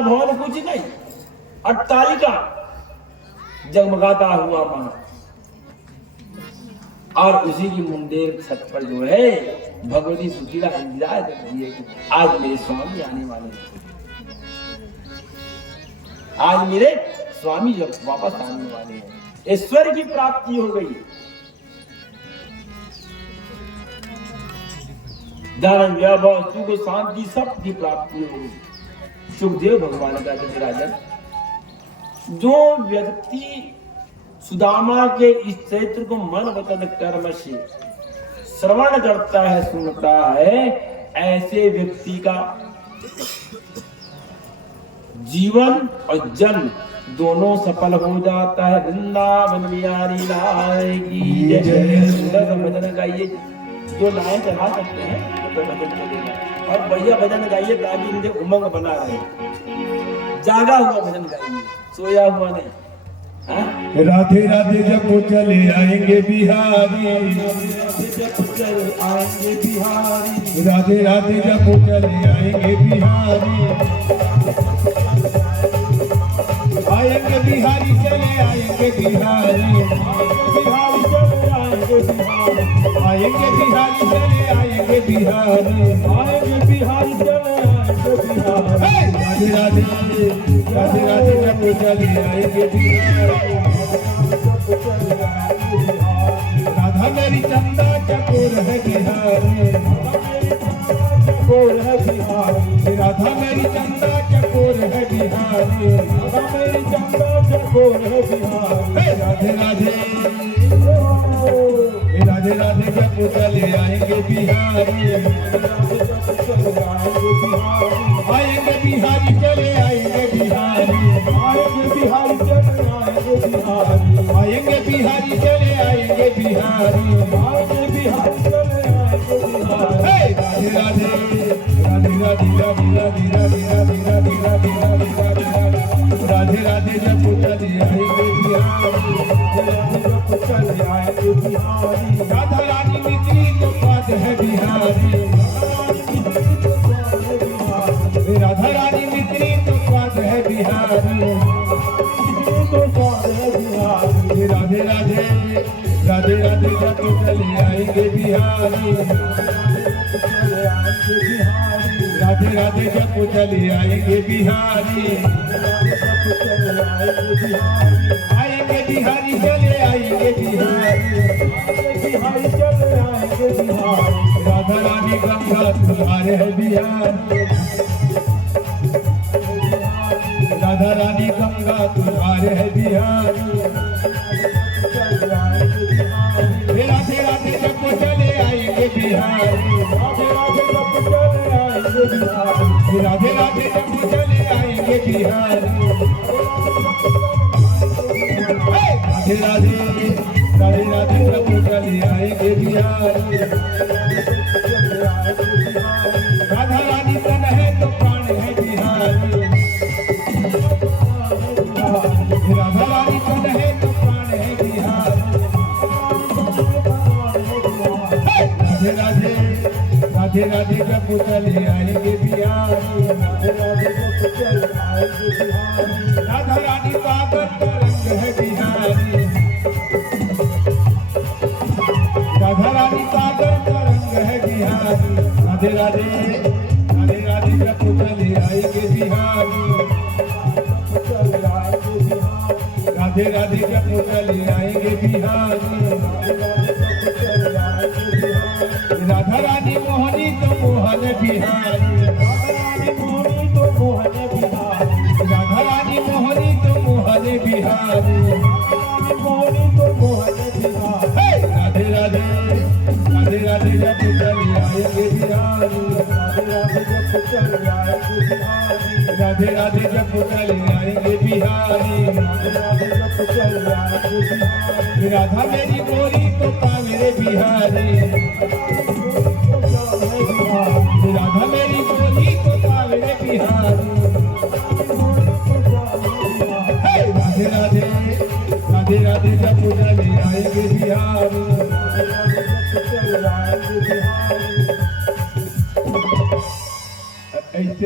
भवन कुछ नहीं, अट्टालिका जगमगाता हुआ महल, और उसी की मुंडेर छत पर जो है भगवती सुशीला इंतजार कर रही है कि आज मेरे स्वामी आने वाले हैं, आज मेरे स्वामी जब वापस आने वाले हैं, ईश्वर की प्राप्ति हो गई। धन वैभव सुख शांति सब की प्राप्ति हो गई। सुखदेव भगवान का राजन, जो व्यक्ति सुदामा के इस चरित्र को मन वचन कर्म से श्रवण करता है, सुनता है, ऐसे व्यक्ति का जीवन और जन्म दोनों सफल हो जाता है। वृंदावन बिहारी लाल की जय। सुंदर भजन गाइए, जो लाएं चढ़ा सकते हैं तो भजन चलेगा, और बढ़िया भजन गाइए ताकि इनके उमंग बना रहे। जागा हुआ भजन गाइए, सोया हुआ नहीं। राधे राधे जब चले आएंगे बिहारी, आएंगे बिहारी, राधे राधे जब चले आएंगे बिहारी, आएंगे बिहारी चले आएंगे बिहारी, बिहारी चले आएंगे बिहारी, आएंगे बिहारी चले आएंगे बिहारी, आएंगे बिहारी चले आएंगे बिहारी। राधे राधे राधे राधे जब चले आएंगे बिहारी, राधा मेरी चंदा चकोर है बिहारी, चकोर है बिहारी, राधा मेरी चंदा चकोर है बिहारी, राधा मेरी चंदा चकोर है बिहारी। राधे राधे राधे राधे जब चले आएंगे बिहारी, आएंगे बिहारी चले आएंगे बिहारी, आएंगे बिहारी चले आएंगे बिहारी, आएंगे बिहारी चले आएंगे बिहारी, आएंगे बिहारी चले आएंगे बिहारी। राधे राधे राधे राधे राधे राधे राधे राधे राधे राधे राधे राधे राधे जब चले आएंगे बिहारी, चले आएंगे बिहारी, राधा रानी मित्री तो बात है बिहारी, राधा रानी मित्री तो बात है बिहारी, राधे राधे राधे राधे जब चले आएंगे बिहारी, राधे राधे जब चले आएंगे बिहारी, आएंगे बिहारी चले आएंगे बिहारी, बिहारी चले आएंगे बिहारी, राधा रानी गंगा तुझारे है बिहारी, राधा रानी गंगा तुझारे है बिहारी, राधे राधे जब चले आएंगे बिहारी, राधे राधे जब चले आएंगे बिहारी, राधे राधे राधे राधे जब चले आएंगे बिहारी, राधा रानी तन है तो प्राण है बिहारी, राधा रानी तन है तो प्राण है बिहारी, राधे राधे राधे राधे जब चले आएंगे बिहारी, राधा रानी सागर का रंग है बिहारी, राधा रानी सागर का रंग है बिहारी, राधे राधे राधे राधे जब चले आएंगे बिहारी, राधे राधे जब चले आएंगे बिहारी, राधा रानी मोहनी तो मोहन बिहारी, राधा रानी मोहनी तो मोहन बिहारी, राधे राधे राधे राधे जब चले आएंगे बिहारी, राधे राधे जब चले आएंगे बिहारी, राधा मेरी गोरी तो पावे बिहारी, राधा मेरी गोरी तो पावे बिहारी, राधे राधे राधे राधे जब चले आएंगे बिहारी, ऐसे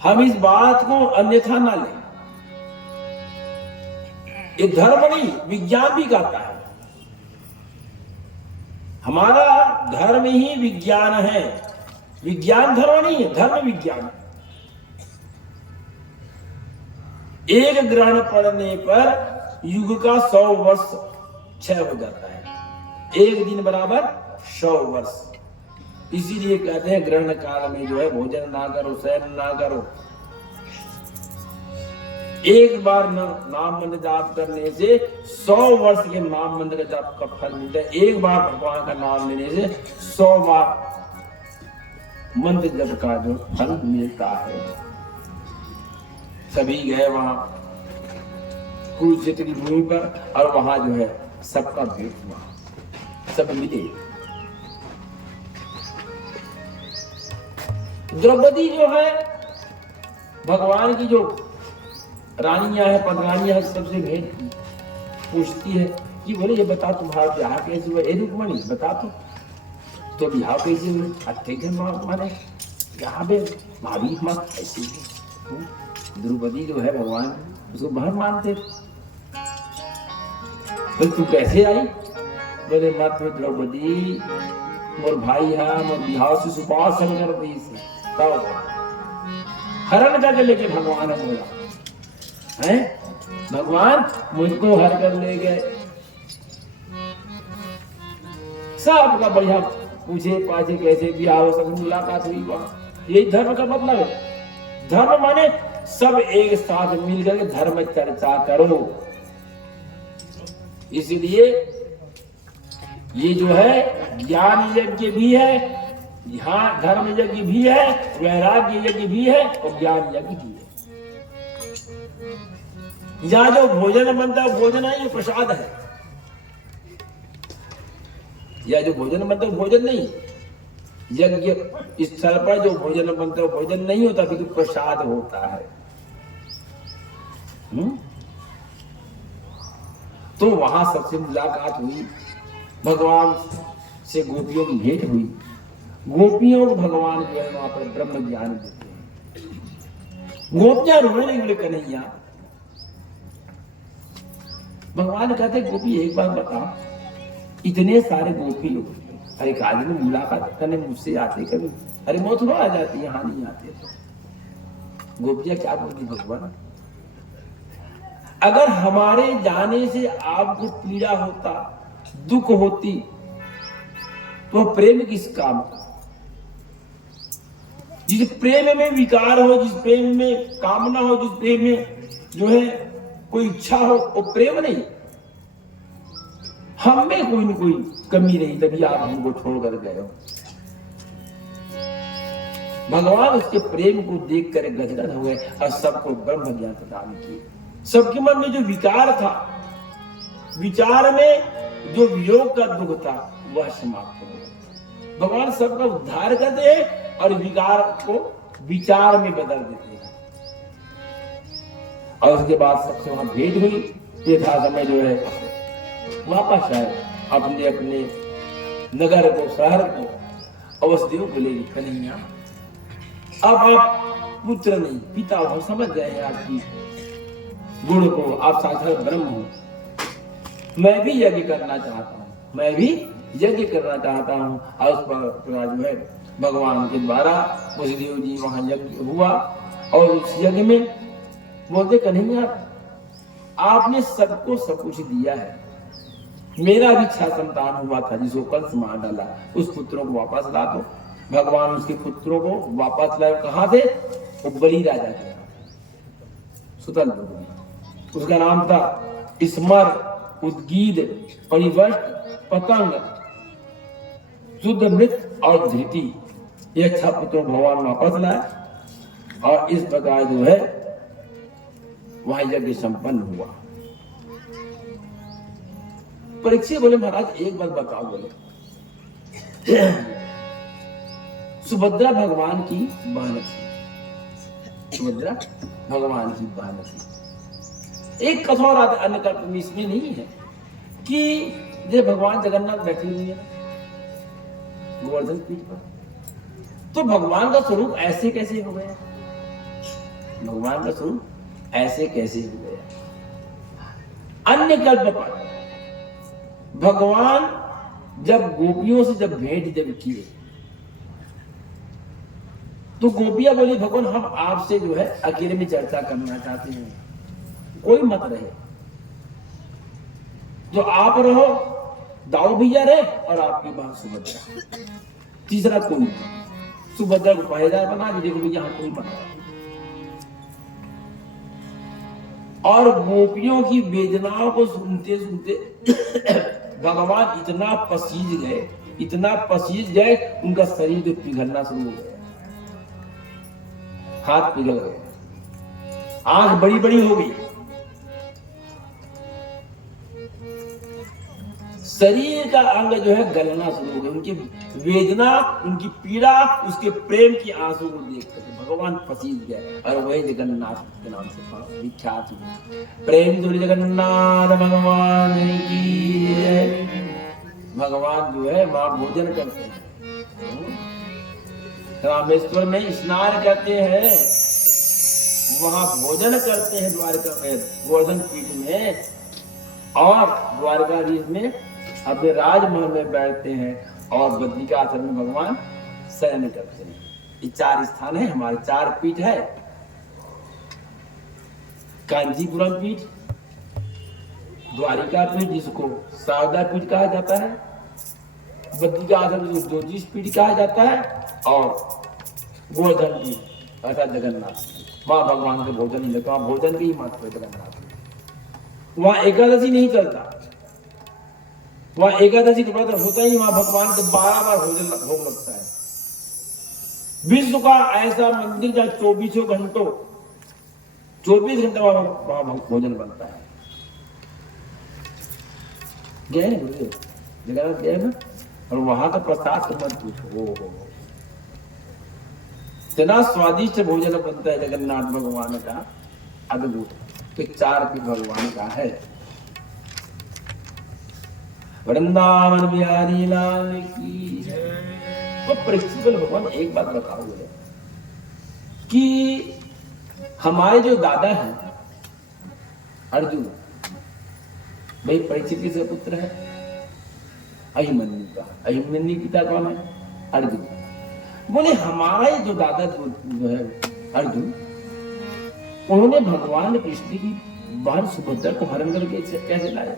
हम इस बात को अन्यथा ना लें। ये धर्म नहीं, विज्ञान भी कहता है। हमारा धर्म ही विज्ञान है। विज्ञान धर्म नहीं है, धर्म विज्ञान। एक ग्रहण पड़ने पर युग का 100 वर्ष क्षय हो जाता है। एक दिन बराबर 100 वर्ष। इसीलिए कहते हैं ग्रहण काल में जो है भोजन ना करो, शयन ना करो। एक बार नाम मंत्र जाप करने से 100 वर्ष के नाम मंत्र का जाप का फल मिलता है। एक बार भगवान का नाम लेने से 100 बार मंत्र जप का जो फल मिलता है। सभी गए वहां कुरुक्षेत्र की भूमि पर और वहां जो है सबका भेंट हुआ, सब मिले। द्रौपदी जो है भगवान की जो रानियां है, पदरानियां है, सबसे भेंट पूछती है कि बोले ये बता तुम्हारा ब्याह कैसे हुआ? रुक्मणी बता तो ब्याह कैसे हुआ? ठीक है माने यहाँ पे भाभी मत ऐसी द्रौपदी जो है भगवान उसको बहुत मानते। बोले तू कैसे आई? बोले मत द्रौपदी मोर भाई है, मोर बिहार से सुपास कर दी तब हरण करके लेके भगवान बोला है, भगवान मुझको हर कर ले गए। सबका बढ़िया पूछे पाछे कैसे भी आओ, सब मुलाकात हुई वहां। यही धर्म का मतलब है। धर्म माने सब एक साथ मिलकर धर्म चर्चा करो। इसलिए ये जो है ज्ञान यज्ञ भी है, यहाँ धर्म यज्ञ भी है, वैराग्य यज्ञ भी है और ज्ञान यज्ञ भी है। यहाँ जो भोजन बनता है भोजन है, ये प्रसाद है। या जो भोजन बनता है भोजन नहीं, यज्ञ स्थल पर जो भोजन बनता है भोजन नहीं होता, फिर तो प्रसाद होता है। तो वहां सबसे मुलाकात हुई, भगवान से गोपियों की भेंट हुई। गोपियों को भगवान जो है वहां पर ब्रह्म ज्ञान देते हैं। गोपियां रोने लगी कन्हैया। भगवान कहते गोपी एक बार बता, इतने सारे गोपी लोग अरे काजी में मुलाकात करने मुझसे आते कभी? अरे मथुरा आ जाती, यहाँ नहीं आते। तो गोपियां क्या बोलती भगवान, अगर हमारे जाने से आपको पीड़ा होता, दुख होती, तो प्रेम किस काम का? जिस प्रेम में विकार हो, जिस प्रेम में कामना हो, जिस प्रेम में जो है कोई इच्छा हो, वो प्रेम नहीं। हम में कोई न कोई कमी नहीं, तभी आप हमको छोड़कर गए हो। भगवान उसके प्रेम को देखकर गदगद हो गए और सबको ब्रह्म ज्ञान प्रदान किए। सबके मन में जो विकार था, विचार में जो वियोग का दुख था, वह समाप्त हो गया। भगवान सबका उद्धार करते हैं और विकार को विचार में बदल देते हैं। और उसके बाद सबसे वहां भेंट हुई। यथा समय जो है वापस आए अपने अपने नगर को, शहर को। अवसदेव बोले कन्हैया, अब आप पुत्र नहीं पिता हो, समझ गए हैं आपकी गुण को, आप साक्षात ब्रह्म हो। मैं भी यज्ञ करना चाहता हूँ, मैं भी यज्ञ करना चाहता हूँ। और उस पर जो है भगवान के द्वारा वसुदेव जी वहां यज्ञ हुआ। और उस यज्ञ में बोलते कन्हैया, आपने सबको सब कुछ दिया है, मेरा भी 6 संतान हुआ था जिसको कंस मार डाला, उस पुत्रों को वापस ला दो। भगवान उसके पुत्रों को वापस लाए। कहां थे? वो बलि राजा के सुतल, उसका नाम था स्मर, उद्गीद, परिवष्ट, पतंग, शुद्ध मृत और धृति। ये 6 पुत्रों भगवान वापस लाए और इस प्रकार जो है वहां यज्ञ संपन्न हुआ। परीक्षित बोले महाराज एक बात बताओ। बोले सुभद्रा भगवान की बहन थी, सुभद्रा भगवान की बहन थी। एक कथा और अन्य कल्प इसमें नहीं है कि जब भगवान जगन्नाथ बैठे हुए हैं गोवर्धन पीठ पर, तो भगवान का स्वरूप ऐसे कैसे हो गया? भगवान का स्वरूप ऐसे कैसे हो गया। अन्य कल्प पर भगवान जब गोपियों से जब भेंट जब किए तो गोपियां बोली भगवान हम आपसे जो है अकेले में चर्चा करना चाहते हैं, कोई मत रहे, जो आप रहो, दाऊ भैया रहे और आपके पास सुभद्रा, तीसरा कोई नहीं। सुभद्रा को पहरेदार बना के देखो भैया यहाँ कोई मत रहे। और गोपियों की वेदनाओं को सुनते सुनते भगवान इतना पसीज गए उनका शरीर तो पिघलना शुरू हो गया, हाथ पिघल गए, आंख बड़ी बड़ी हो गई, शरीर का अंग जो है गलना शुरू हो गया। उनकी वेदना, उनकी पीड़ा, उसके प्रेम की आंसू को देख कर भगवान पसीज गए। और वही जगन्नाथ के नाम से विख्यात हुए। प्रेम जोड़ी जगन्नाथ भगवान की जय। भगवान जो है वहां भोजन करते हैं, रामेश्वर में स्नान करते हैं, वहां भोजन करते हैं द्वारका में गोवर्धन पीठ में, और द्वारकाधीश में अपने राजमहल में बैठते हैं और बद्रिकाश्रम में भगवान शयन करते हैं। ये 4 स्थान है, हमारे 4 पीठ है। कांचीपुरम पीठ, द्वारिका पीठ जिसको शारदा पीठ कहा जाता है, बद्रिकाश्रम जिसको ज्योतिष पीठ कहा जाता है, और गोवर्धन पीठ अर्थात जगन्नाथ, वहां भगवान के भोजन ही लगता है। भोजन की ही महत्व है जगन्नाथ। वहां एकादशी नहीं चलता, वहां एकादशी का व्रत होता ही, वहां भगवान को 12 बार भोग लगता है। विश्व का ऐसा मंदिर जहां 24 घंटे वहां भोजन बनता है। गए जगन्नाथ गए ना, और वहां का प्रसाद तो मत पूछो, इतना स्वादिष्ट भोजन बनता है जगन्नाथ भगवान का, अद्भुत। तो 4 पीठ भगवान का है। वृंदावन बिहारी लाल की जय। तो प्रिंसिपल भगवान एक बात बताओ है कि हमारे जो दादा हैं अर्जुन, भाई परीक्षित किसका पुत्र है? अभिमन्यु का। अभिमन्यु पिता कौन है? अर्जुन। बोले हमारा जो दादा जो है अर्जुन, उन्होंने भगवान कृष्ण की बहन सुभद्रा को हरण करके कैसे लाए?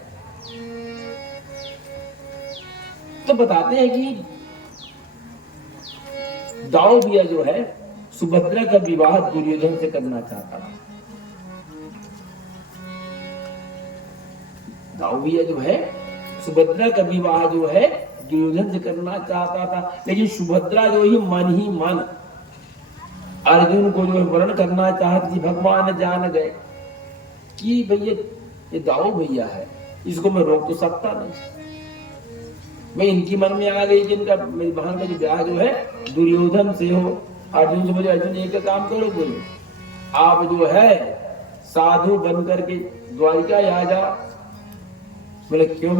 तो बताते हैं कि दाऊ भैया जो है सुभद्रा का विवाह दुर्योधन से करना चाहता था। दाऊ भैया जो है सुभद्रा का विवाह जो है दुर्योधन से करना चाहता था, लेकिन सुभद्रा जो ही मन अर्जुन को जो है वर्ण करना चाहती थी। भगवान जान गए कि भैया ये दाऊ भैया है, इसको मैं रोक तो सकता नहीं। भाई इनकी मन में आ गई कि इनका मेरी बहन का जो ब्याह जो है दुर्योधन से हो। अर्जुन से बोले अर्जुन एक काम करो, बोले आप जो है साधु बन करके द्वारिका आ जा। बोले क्यों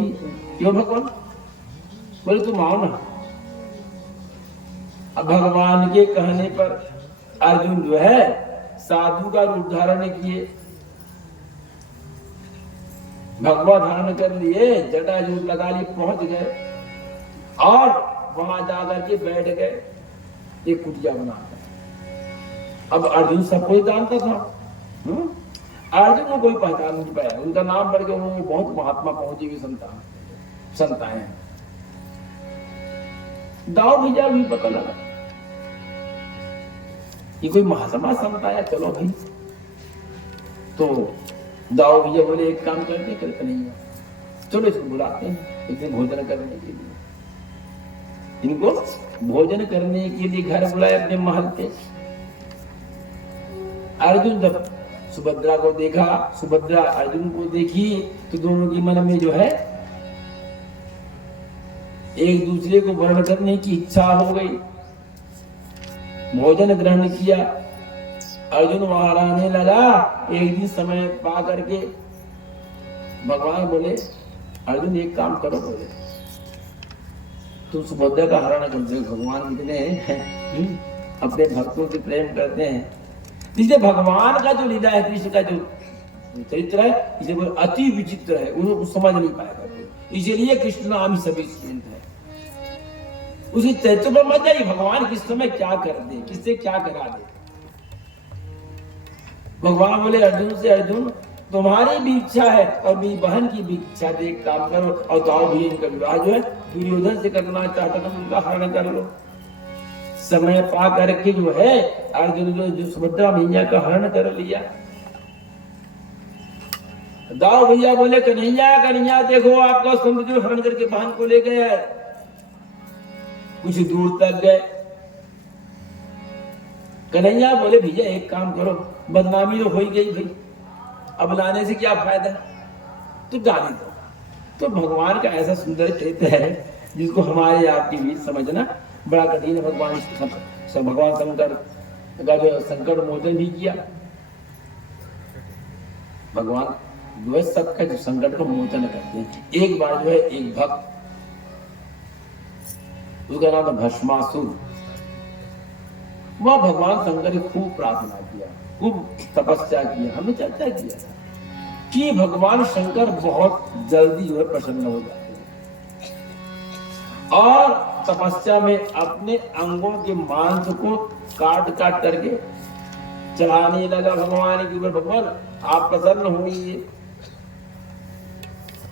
भगवान? बोले तुम आओ ना। अब भगवान के कहने पर अर्जुन जो है साधु का रूप धारण किए, भगवा धारण कर लिए, जटाजूट लगा लिए, पहुंच गए और वहां जाकर के बैठ गए एक कुटिया बनाकर। अब अर्जुन सब कोई जानता था, अर्जुन को कोई पहचान नहीं पाया। उनका नाम बढ़ के वो बहुत महात्मा पहुंची हुई संताएं हैं। दाऊ भैया भी पता लगा ये कोई महात्मा संत आया, चलो भाई। तो दाऊ भैया बोले एक काम करते करते नहीं है, चलो इसको बुलाते हैं एक दिन भोजन करने के लिए। इनको भोजन करने के लिए घर बुलाए अपने महल पे। अर्जुन जब सुभद्रा को देखा, सुभद्रा अर्जुन को देखी, तो दोनों की मन में जो है एक दूसरे को वर्ण करने की इच्छा हो गई। भोजन ग्रहण किया, अर्जुन वहां रहने लगा। एक दिन समय पा करके भगवान बोले अर्जुन एक काम करो, बोले तुम सुभद्रा का हरण करते हो। भगवान कितने अपने भक्तों से प्रेम करते हैं। इसलिए भगवान का जो लीला है, कृष्ण का जो चरित्र है, इसे वो अति विचित्र है, वो समझ नहीं पाएगा कोई। इसलिए कृष्ण नाम ही सभी श्रेष्ठ है। उसी चरित्र पर मत जाइए, भगवान किस समय क्या कर दे, किससे क्या करा दे। भगवान बोले अर्जुन से, अर्जुन तुम्हारी भी इच्छा है और मेरी बहन की भी इच्छा है, एक काम करो और ताऊ भी इनका विवाह जो है दुर्योधन से करना चाहता था, उनका हरण कर लो। समय पा करके जो है अर्जुन जो सुभद्रा मैया का हरण कर लिया। दाऊ भैया बोले कन्हैया कन्हैया देखो आपका सुंदर जो हरण करके बहन को ले गया है। कुछ दूर तक गए, कन्हैया बोले भैया एक काम करो, बदनामी तो हो ही गई भाई, अब लाने से क्या फायदा, तो जाने दो। तो भगवान का ऐसा सुंदर चरित्र है जिसको हमारे आपके बीच समझना बड़ा कठिन है। भगवान शंकर का जो संकट मोचन भी किया, भगवान जो है सबका जो संकट को मोचन करते हैं। एक बार जो है एक भक्त, उसका नाम था भस्मासुर, वह भगवान शंकर की खूब प्रार्थना किया, खूब तपस्या किया। हमने चर्चा किया कि भगवान शंकर बहुत जल्दी जो है प्रसन्न हो जाते हैं और तपस्या में अपने अंगों के मांस को काट काट करके चढ़ाने लगा भगवान के ऊपर। भगवान आप प्रसन्न होइए।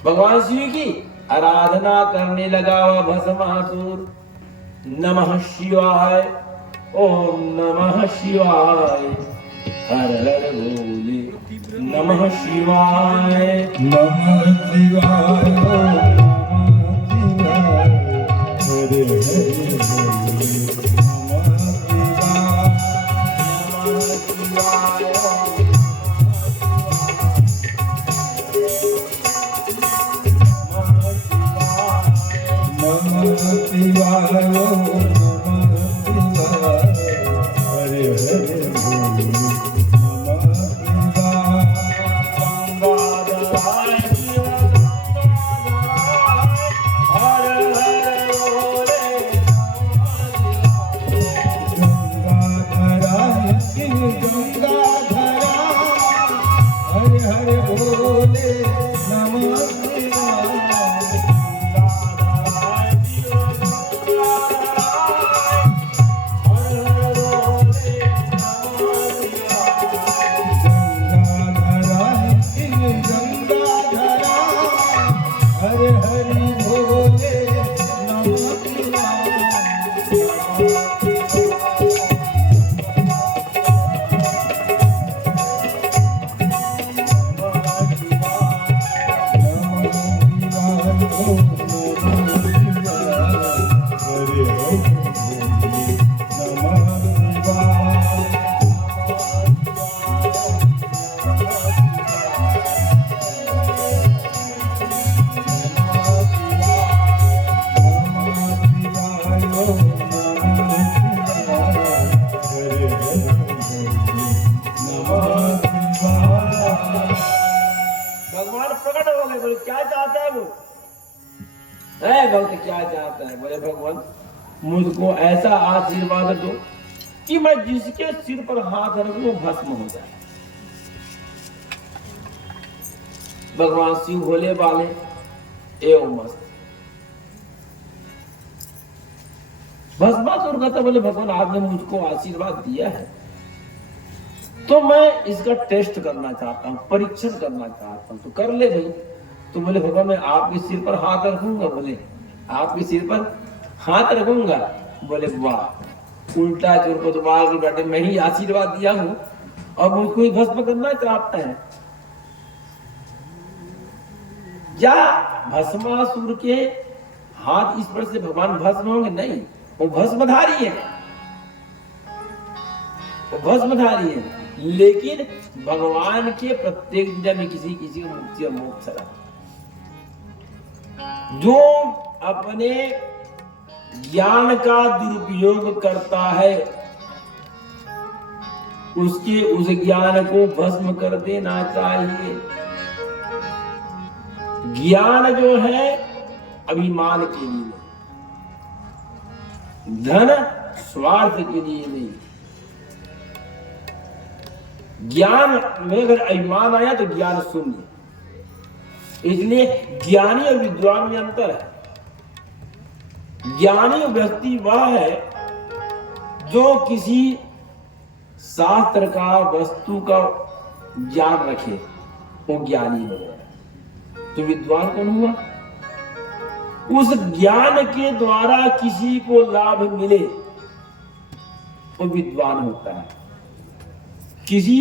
भगवान शिव की आराधना करने लगा वह भस्मासुर। नमः शिवाय, ओम नमः शिवाय, हर हर भोले नमः शिवाय, नमः शिवाय, ओम नमः शिवाय, हरे हरे भोले नमः शिवाय, नमः शिवाय, नमः शिवाय, ओम नमः शिवाय, हरे हरे भोले नमः शिवाय, गंगाधराय शिव गंगाधराय, हर हर भोले गंगाधराय शिव गंगाधराय, हरे हरे भोले नमः शिवाय, गंगाधराय शिव गंगाधराय, हरे हरि भोले नमः शिवाय, भगवान प्रकट हो गए। बोले क्या चाहता है वो है भक्त, क्या चाहता है? बोले भगवान मुझको ऐसा आशीर्वाद दो कि मैं जिसके सिर पर हाथ रखूं वो भस्म हो जाए। भगवान शिव भोले वाले एवं मस्त। भस्मासुर कहता बोले भगवान आपने मुझको आशीर्वाद दिया है तो मैं इसका टेस्ट करना चाहता हूँ, परीक्षण करना चाहता हूँ, तो कर ले भाई। तो बोले भगवान मैं आपके सिर पर हाथ रखूंगा। बोले आपके सिर पर हाथ रखूंगा। बोले वाह, उल्टा चोर को तो मार के बैठे, मैं ही आशीर्वाद दिया हूँ और मुझको ही भस्म करना चाहता है। क्या भस्मासुर के हाथ स्पर्श से भगवान भस्म होंगे? नहीं, वो भस्मधारी है, वो भस्मधारी है। लेकिन भगवान के प्रत्येक दिन में किसी किसी को मुक्ति और मोक्ष है। जो अपने ज्ञान का दुरुपयोग करता है उसके उस ज्ञान को भस्म कर देना चाहिए। ज्ञान जो है अभिमान के लिए, धन स्वार्थ के लिए नहीं। ज्ञान में अगर अभिमान आया तो ज्ञान शून्य। इसलिए ज्ञानी और विद्वान में अंतर है। ज्ञानी व्यक्ति वह है जो किसी शास्त्र का, वस्तु का ज्ञान रखे, वो ज्ञानी हो गया। तो विद्वान कौन हुआ? उस ज्ञान के द्वारा किसी को लाभ मिले वो विद्वान होता है। किसी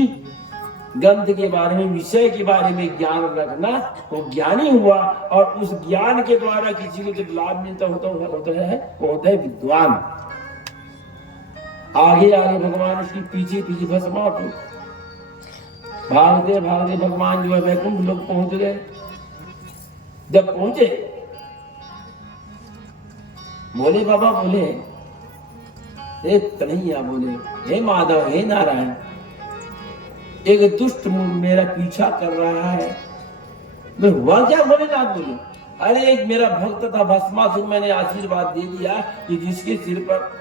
ग्रंथ के बारे में, विषय के बारे में ज्ञान रखना वो ज्ञानी हुआ, और उस ज्ञान के द्वारा किसी को जब लाभ मिलता होता है वो होता है विद्वान। आगे आगे भगवान उसकी पीछे पीछे भस्मा को भागते भागते भगवान जो है वैकुंठ लोग पहुंच गए। जब पहुंचे बोले बाबा, बोले एक कन्हैया, बोले हे माधव, हे नारायण, एक दुष्ट मेरा पीछा कर रहा है। मैं हुआ क्या? भोलेनाथ बोले, अरे एक मेरा भक्त था भस्मासुर, मैंने आशीर्वाद दे दिया कि जिसके सिर पर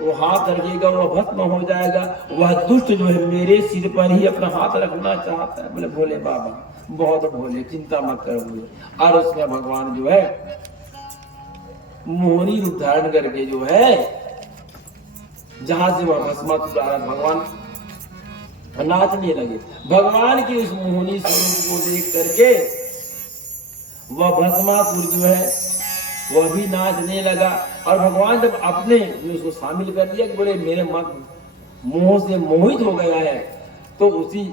वो हाथ रखेगा वो भस्म हो जाएगा। वह दुष्ट जो है मेरे सिर पर ही अपना हाथ रखना चाहता है। बोले भोले बाबा बहुत भोले, चिंता मत करो बोले। और उसमें भगवान जो है मोहनी रूप धारण करके जो है जहां से वह भस्मासुर आ रहा, भगवान नाचने लगे। भगवान के उस मोहनी स्वरूप को देख करके वह भस्मासुर जो है वह भी नाचने लगा। और भगवान जब अपने उसको शामिल कर दिया कि बोले मेरे मन मोह से मोहित हो गया है, तो उसी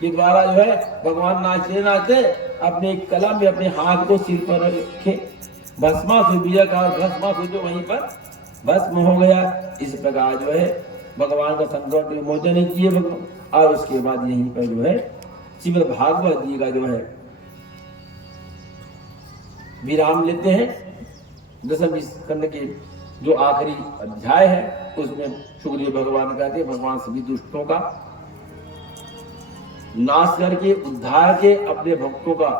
के द्वारा जो है भगवान नाचते नाचते अपने कलम में अपने हाथ को सिर पर रखे, भस्मासुर बीजा का भस्मासुर जो वहीं पर भस्म हो गया। इस प्रकार जो है भगवान का संकट विमोचन किए भगवान। और उसके बाद यहीं पर जो है श्रीमद् भागवत जी का जो है विराम लेते हैं। दसम स्कंद के जो आखिरी अध्याय है उसमें शुक्रिया भगवान कहते हैं भगवान सभी दुष्टों का नाश करके, उद्धार के, अपने भक्तों का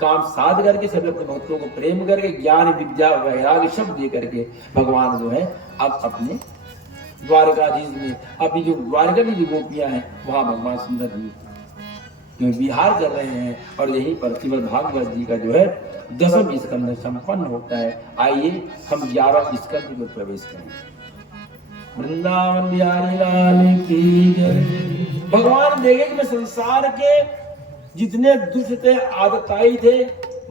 काम साध करके, सभी अपने भक्तों को प्रेम करके, ज्ञान विद्या वैराग्य शब्द दे करके भगवान जो है अब अपने द्वारकाधीश में, अभी जो द्वारका की जो गोपियां हैं वहां भगवान सुंदर जी विहार कर रहे हैं। और यहीं पर श्रीमद् भागवत जी का जो है दसम स्कंद संपन्न होता है। आइए हम 11 स्कंद में प्रवेश करें। वृंदावन बिहारी लाल की जय। भगवान देखे कि मैं संसार के जितने दुष्ट थे, आदताई थे,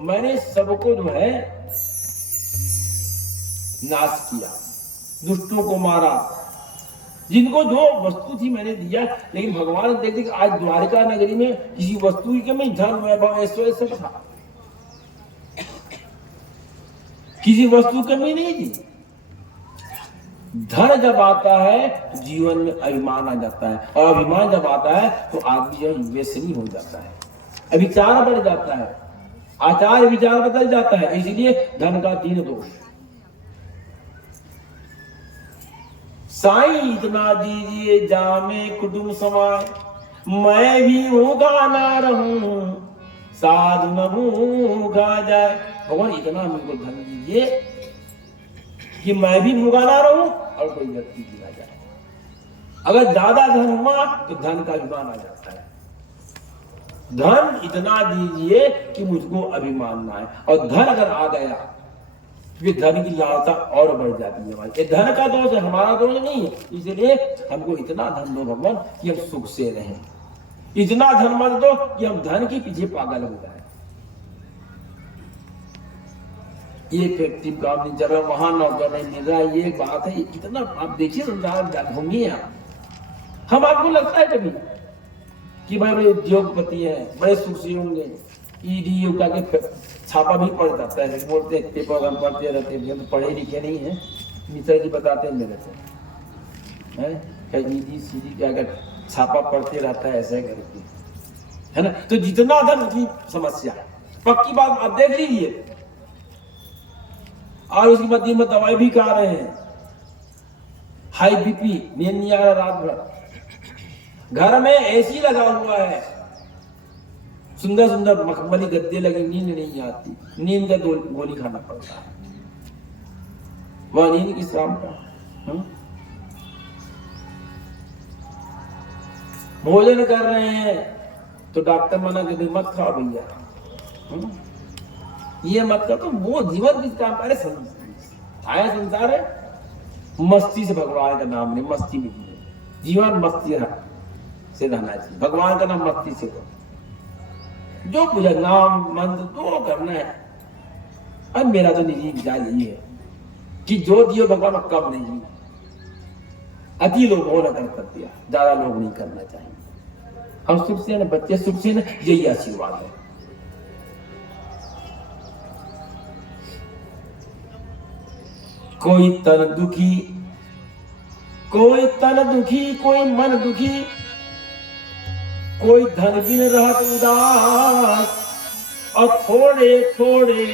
मैंने सबको जो है नाश किया, दुष्टों को मारा, जिनको जो वस्तु थी मैंने दिया। लेकिन भगवान देखते कि आज द्वारका नगरी में किसी वस्तु की कमी, धन वैभव ऐश्वर्य सब था, किसी वस्तु की कमी नहीं थी। धन जब आता है तो जीवन में अभिमान आ जाता है, और अभिमान जब आता है तो आदमी जो है व्यसनी हो जाता है, अविचार बढ़ जाता है, आचार विचार बदल जाता है। इसलिए धन का 3 दोष। साईं इतना दीजिए जामे कुटुंब समाए, मैं भी भूखा ना रहूं, साधु न भूखा जाए। भगवान इतना मुझको धन दीजिए कि मैं भी भूखा ना रहूं और कोई व्यक्ति भी ना जाए। अगर ज्यादा धन हुआ तो धन का अभिमान आ जाता है। धन इतना दीजिए कि मुझको अभिमान ना आए, और धन अगर आ गया फिर धन की लालसा और बढ़ जाती है हमारी। ये धन का दोष है, हमारा दोष नहीं है। इसलिए हमको इतना धन दो भगवान कि हम सुख से रहें, इतना धन मत दो कि हम धन के पीछे पागल हो जाए। एक व्यक्ति काम नहीं चल रहा, वहां नौकर नहीं मिल रहा, ये बात है। कितना आप देखिए संसार होंगे यहाँ। हम आपको लगता है कभी कि भाई बड़े उद्योगपति हैं, बड़े सुख से होंगे, ईडी का के छापा भी पड़ जाता है, बोलते हैं पेपर हम पढ़ते रहते हैं, हम पढ़े लिखे नहीं है। मिश्रा जी बताते हैं मेरे से, है ईडी सीडी क्या कर छापा पड़ते रहता है ऐसे करके, है ना। तो जितना धन की समस्या, पक्की बात आप देख लीजिए। और उसकी मध्य में दवाई भी खा रहे हैं, हाई बीपी, नींद नहीं आ रहा रात भर, घर में एसी लगा हुआ है, सुंदर सुंदर मखमली गद्दे लगे, नींद नहीं आती, नींद का गोली खाना पड़ता है। वह नींद किस काम का? भोजन कर रहे हैं तो डॉक्टर मना कहते मत खाओ भैया, ये मत कर। तो वो जीवन किस काम? अरे आया संसार है मस्ती से, भगवान का नाम नहीं, मस्ती में जिए। जीवन मस्ती से रहना चाहिए, भगवान का नाम मस्ती से करो, जो पूजा नाम मंत्र जो करना है। अब मेरा तो निजी विचार यही है कि जो दियो भगवान कब नहीं जी, अति लोग होना कर्तव्य, ज्यादा लोग नहीं करना चाहिए। हम सुख से ना, बच्चे सुख से ना, यही आशीर्वाद है। कोई तन दुखी, कोई तन दुखी, कोई मन दुखी, कोई धन बिन रहत उदास, और थोड़े थोड़े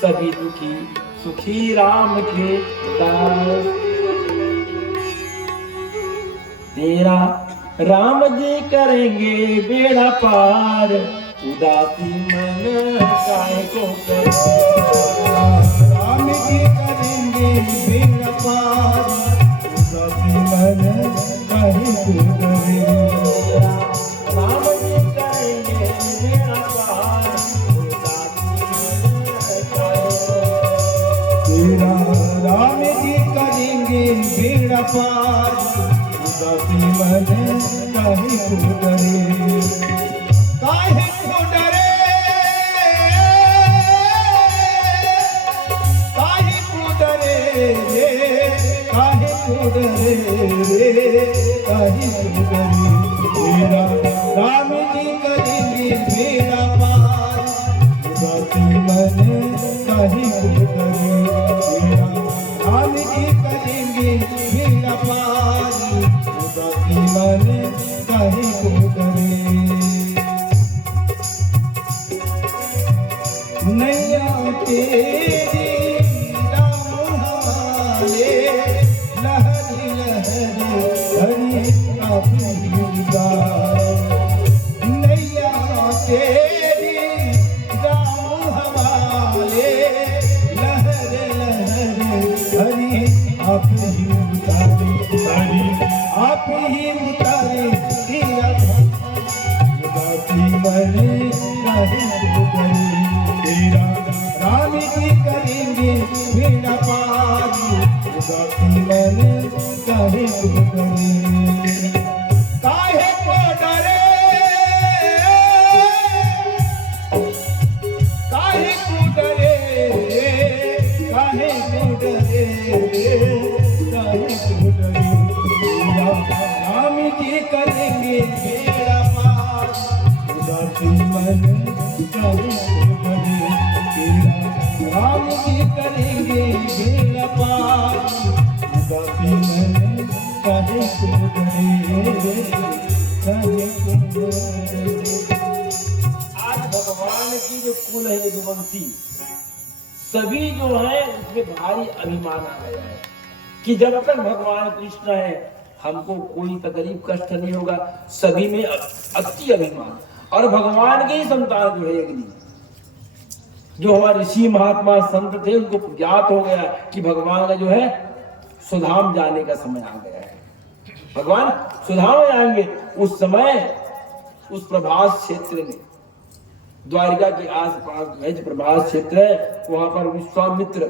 सभी दुखी, सुखी राम के दास। तेरा राम जी करेंगे बेड़ा पार, उदासी मन काहे को करे। राम जी करेंगे बेड़ा पार, उदासी मन काहे को करे। राम जी करेंगे बेड़ा पार, उदासी मन काहे। तेरा राम जी करेंगे बेड़ा पार, उदासी मन काहे को डरे। काहे को डरे, काहे को डरे रे, काहे को डरे रे, काहे को डरे। तेरा राम जी करेंगे बेड़ा पार, उदासी मन काहे को डरे। तेरा राम जी करेंगे बेड़ा पार, उदासी मन काहे को डरे। नैया तेरी राम हमारे, लहरी लहरी हरि अपनी उदार। नैया तेरी राम हमारे, लहर लहर हरि अपनी उतारे। हरि आप ही उतारे, तेरा उदासी मन काहे को डरे। तेरा राम जी करेंगे बेड़ा पार, उदासी मन काहे को डरे। काहे को डरे, काहे को डरे, काहे को डरे, काहे को डरे। तेरा राम जी करेंगे बेड़ा पार, उदासी मन काहे को डरे। तेरा राम जी करेंगे बेड़ा पार, उदासी मन काहे को डरे, काहे को डरे। आज भगवान की जो कुल है यदुवंशी, सभी जो है उसमें भारी अभिमान आ गया है कि जब तक भगवान कृष्ण है हमको कोई तकलीफ कष्ट नहीं होगा। सभी में अति अभिमान, और भगवान के ही संतान जो है अग्नि, जो हमारे ऋषि महात्मा संत थे, उनको ज्ञात हो गया कि भगवान का जो है सुधाम जाने का समय आ गया है। भगवान सुधाम जाएंगे। उस समय उस प्रभास क्षेत्र में, द्वारिका के आसपास जो है प्रभास क्षेत्र है, वहां पर विश्वामित्र,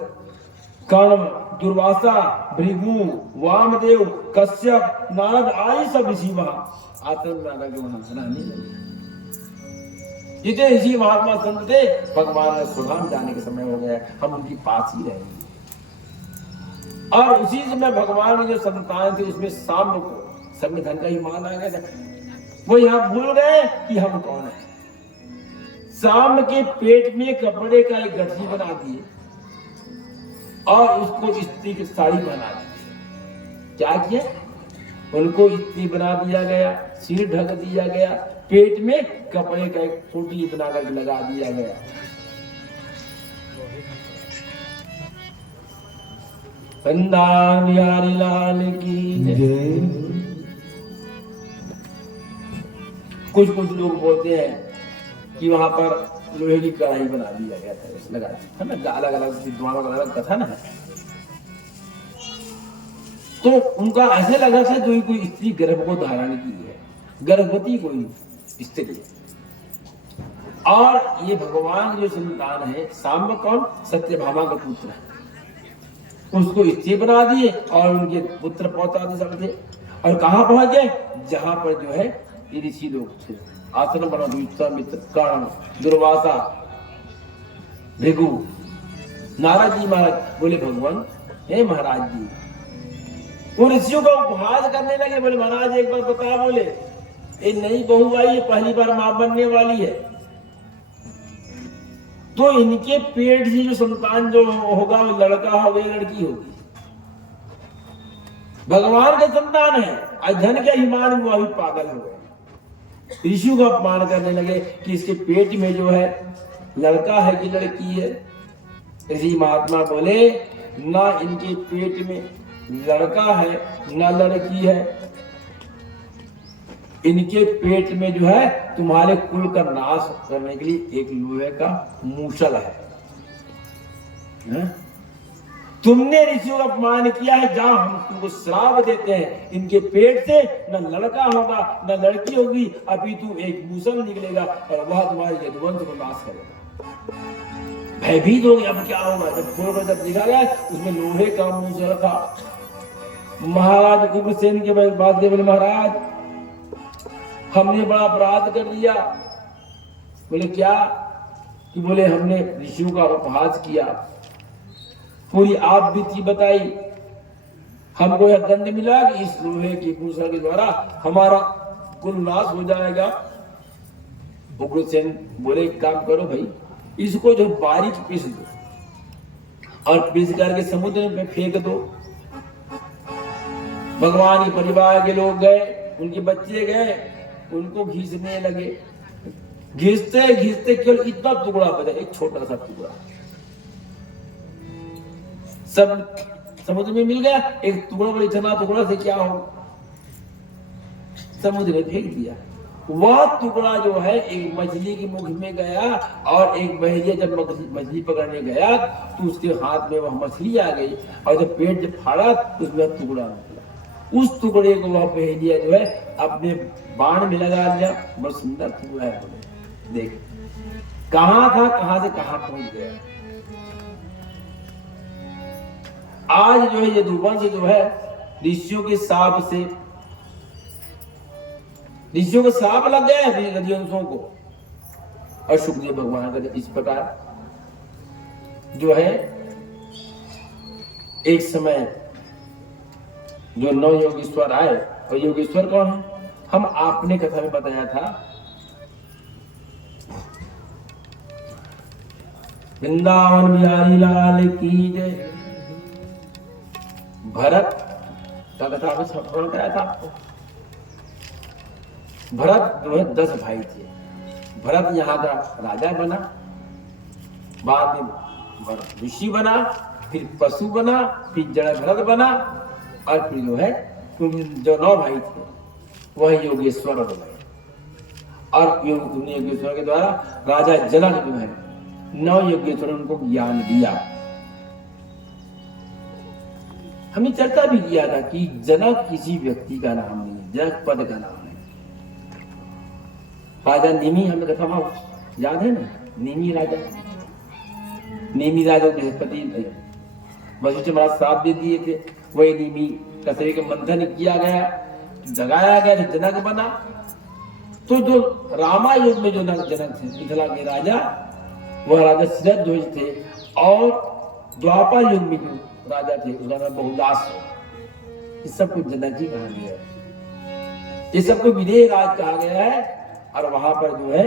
कर्ण, दुर्वासा, भृगु, वामदेव, कश्यप, नारद आदि सब ऋषि वहां आश्रम में आकर के वहां रहने लगे। जितने ऋषि महात्मा संत थे, भगवान ने सुधाम जाने के समय हो गया, हम उनके पास ही रहेंगे। और उसी समय भगवान के जो संतान थे उसमें शाम को सब में धन का ही मान आ गया था। वो यहाँ भूल गए कि हम कौन है। शाम के पेट में कपड़े का एक गठरी बना दिए और उसको स्त्री की साड़ी बना दी। क्या किया? उनको स्त्री बना दिया गया, सिर ढक दिया गया, पेट में कपड़े का एक टोटी बना करके लगा दिया गया। वृंदावन बिहारी लाल की जय। कुछ लोग बोलते हैं कि वहां पर लोहे की कढ़ाई बना दिया गया था, लगा है ना, अलग अलग विद्वानों का अलग कथन है। तो उनका ऐसे लगा था जो कोई स्त्री गर्भ को धारण की है, गर्भवती कोई स्त्री। और ये भगवान जो संतान है सांब कौन, सत्यभामा का पुत्र है, उसको स्त्री बना दिए और उनके पुत्र पौत्र सब थे। और कहां पहुंच गए, जहां पर जो है ये ऋषि लोग थे, आश्रम बना, विश्वामित्र, कर्ण, दुर्वासा, भृगु। नारद जी महाराज बोले भगवान हे महाराज जी, वो ऋषियों का उपहास करने लगे। बोले महाराज एक बार बता, बोले ये नई बहू आई है, पहली बार मां बनने वाली है, तो इनके पेट से जो संतान जो होगा वो लड़का होगा लड़की होगी। भगवान का संतान है, अध्ययन के अभिमान वो अभी पागल हो गए, ऋषियों का अपमान करने लगे कि इसके पेट में जो है लड़का है कि लड़की है। ऋषि महात्मा बोले ना इनके पेट में लड़का है ना लड़की है, इनके पेट में जो है तुम्हारे कुल का नाश करने के लिए एक लोहे का मूसल है? तुमने ऋषियों का अपमान किया है, जाओ हम तुमको श्राप देते हैं, इनके पेट से न लड़का होगा न लड़की होगी, अभी तू एक मूसल निकलेगा और वह तुम्हारे यदुवंश को नाश करेगा। भयभीत हो गया, अब क्या होगा। जब खोलकर जब देखा गया उसमें लोहे का मूसल था। महाराज उग्रसेन के पास गए, बोले महाराज हमने बड़ा अपराध कर दिया। बोले क्या, कि बोले हमने ऋषियों का उपहास किया, पूरी आप बीती बताई, हमको यह दंड मिला कि इस लोहे की मूसल के द्वारा हमारा कुल नाश हो जाएगा। उग्रसेन बोले एक काम करो भाई, इसको जो बारीक पीस दो और पीस करके समुद्र में फेंक दो। भगवान के परिवार के लोग गए, उनके बच्चे गए, उनको घिसने लगे, घिसते घिसते केवल इतना टुकड़ा बचा, एक छोटा सा टुकड़ा सब समुद्र में मिल गया। एक टुकड़ा बड़ा, इतना टुकड़ा से क्या हो, समुद्र में फेंक दिया। वह टुकड़ा जो है एक मछली के मुख में गया और एक बहेलिया जब मछली पकड़ने गया तो उसके हाथ में वह मछली आ गई और जब पेट जब फाड़ा तो उसमें टुकड़ा निकला। उस टुकड़े को वह बहेलिया जो है अपने बाण में लगा लिया। बहुत सुंदर टुकड़ा है, देख कहां था, कहां से कहां पहुंच गया। आज जो है यदुवंश जो है ऋषियों के शाप से, ऋषियों को श्राप लग गया है यदुवंशों को। और सुखदेव भगवान का इस प्रकार जो है एक समय जो 9 योगेश्वर आए, और योगेश्वर कौन है, हम आपने कथा में बताया था। वृंदावन बिहारी लाल की जय। भरत का कथा में श्रवण कराया था आपको। भरत जो है 10 भाई थे। भरत यहाँ का राजा बना, बाद में भरत ऋषि बना, फिर पशु बना, फिर जड़ भरत बना, और फिर जो है जो 9 भाई थे वह योगेश्वर हो गए। और योगेश्वर के द्वारा राजा जनक जो है 9 योगेश्वर उनको ज्ञान दिया। हमने चर्चा भी किया था कि जनक किसी व्यक्ति का नाम नहीं है, जनक पद का नाम है। राजा नेमी, हमें कथा में याद है ना, नेमी राजा बृहस्पति थे, वशिष्ठ महाराज श्राप दे दिए थे। वही नेमी का शरीर का मंथन किया गया, जगाया गया, जनक बना। तो जो रामायुग में जो जनक थे, मिथिला के राजा, वह राजा शिरध्वज थे। और द्वापर युग में जो राजा थे उसका नाम बहुदास है। इस सबको जनक जी कहा गया है, ये सबको विदेह राज कहा गया है। और वहां पर जो है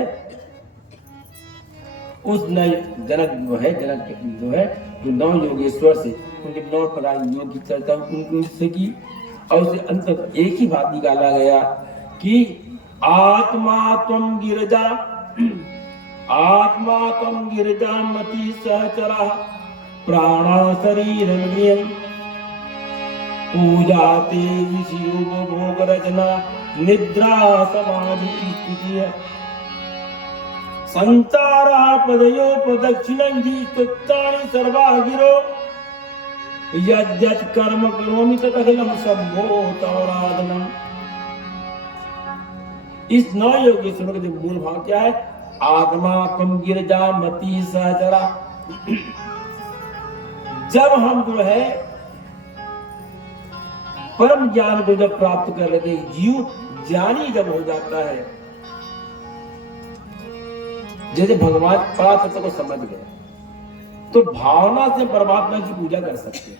उस नए जनक जो है, जनक जो है जो 9 योगेश्वर से, उनके 9 प्रकार योग की चर्चा उनसे की। और उससे अंत एक ही बात निकाला गया कि आत्मा त्वं गिरिजा, आत्मा त्वं गिरिजा मति सहचरा, प्राणा शरीरं पूजा ते भोग रचना, निद्रा समाधि स्थिति है। संतारा पदयो प्रदक्षिण स्तुतानि सर्वा गिरो, यद्यत् कर्म करोमि तदखिलं सम्भूतौराधनम्। इस 9 योगी श्लोक के मूल भाव क्या है? आत्मा कम गिरजा मति सहचरा। जब हम जो है परम ज्ञान को जब प्राप्त कर लेते हैं, जीव ज्ञानी जब हो जाता है, जैसे भगवान परातत्व को समझ गए, तो भावना से परमात्मा की पूजा कर सकते हैं।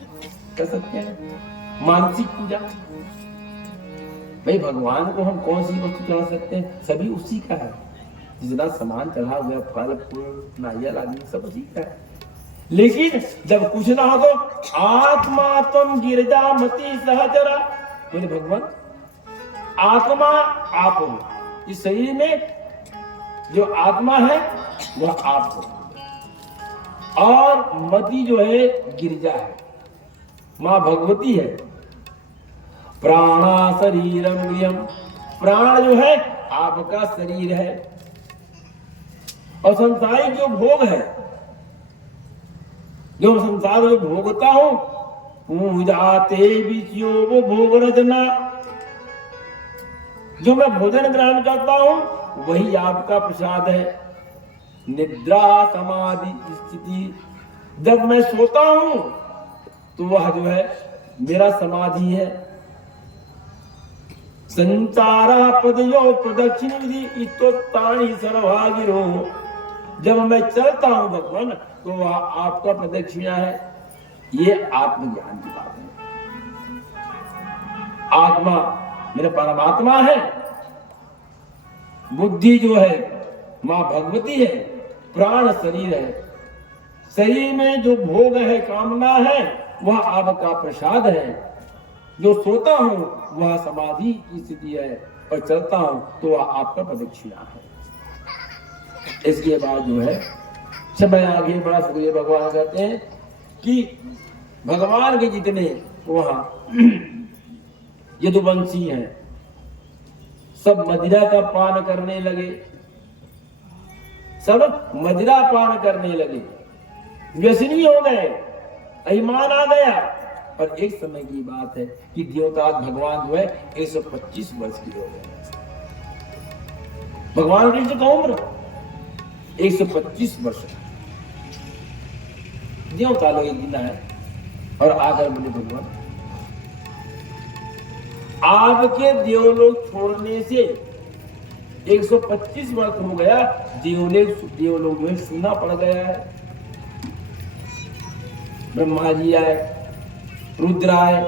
कर सकते हैं मानसिक पूजा। भाई भगवान को हम कौन सी वस्तु चढ़ा सकते हैं? सभी उसी का है। जितना सामान चढ़ा हुआ, फल फूल नारियल आदि सब उसी का है। लेकिन जब कुछ ना हो तो आत्मा तुम गिरजा मति सहचरा, बोले भगवान आत्मा आप हो। इस शरीर में जो आत्मा है वह आप हो, और मति जो है गिरजा है, मां भगवती है। प्राणा शरीरम गृहम, प्राण जो है आपका शरीर है, और संसारिक जो भोग है, जो संसार में भोगता हूं, पूजाते विषयो वो भोग रचना। जो मैं भोजन ग्रहण करता हूं वही आपका प्रसाद है। निद्रा समाधि स्थिति, जब मैं सोता हूं तो वह जो है मेरा समाधि है। संचारा पदयो प्रदक्षिण विधि इतोत्तानि सर्वभागिरो, जब मैं चलता हूं भगवान तो वह आपका प्रदक्षिणा है। ये आत्मज्ञान की बात है। आत्मा मेरा परमात्मा है, बुद्धि जो है मां भगवती है, प्राण शरीर है। शरीर में जो भोग है, कामना है, वह आपका प्रसाद है। जो सोता हूं वह समाधि की स्थिति है, और चलता हूं तो वह आपका प्रदक्षिणा है। इसके बाद जो है समय आगे बड़ा शुक्रिया भगवान कहते हैं कि भगवान के जितने वहां यदुवंशी हैं, सब मदिरा का पान करने लगे, सब मदिरा पान करने लगे, व्यसनी हो गए, अभिमान आ गया। और एक समय की बात है कि देवता भगवान जो है 125 वर्ष की हो गए। भगवान की जो उम्र 125 वर्ष, देवता लोग एक दिन आए और आकर बोले भगवान आपके देवलोक छोड़ने से 125 वर्ष हो गया, देवलोक जो है सुना पड़ गया है। ब्रह्मा जी आए, रुद्र आए,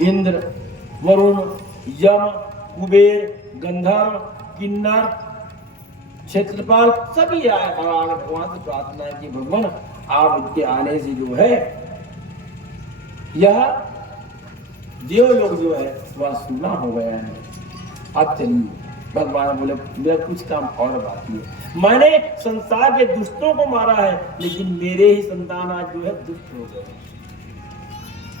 इंद्र, वरुण, यम, कुबेर, गंधर्व, किन्नर, क्षेत्रपाल सभी आए और भगवान से प्रार्थना की भगवान आपके आने से जो है यह देवलोक जो है वह सुना हो गया है। अब चलिए भगवान बोले मेरा कुछ काम और बाकी है। मैंने संसार के दुष्टों को मारा है, लेकिन मेरे ही संतान आज जो है दुष्ट हो गए।